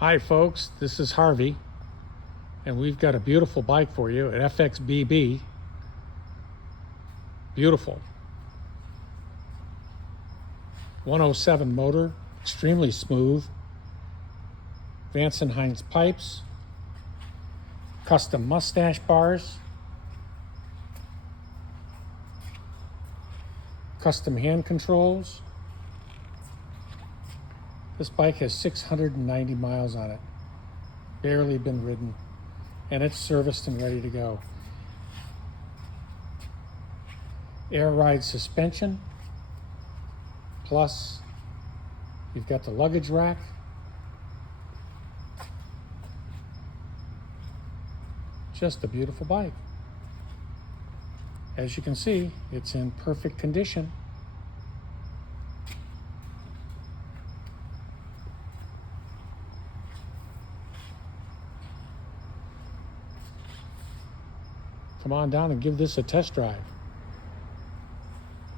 Hi folks, this is Harvey, and we've got a beautiful bike for you, an FXBB. Beautiful. 107 motor, extremely smooth. Vance & Hines pipes, custom mustache bars, custom hand controls. This bike has 690 miles on it, barely been ridden, and it's serviced and ready to go. Air ride suspension, plus you've got the luggage rack, just a beautiful bike. As you can see, it's in perfect condition. Come on down and give this a test drive.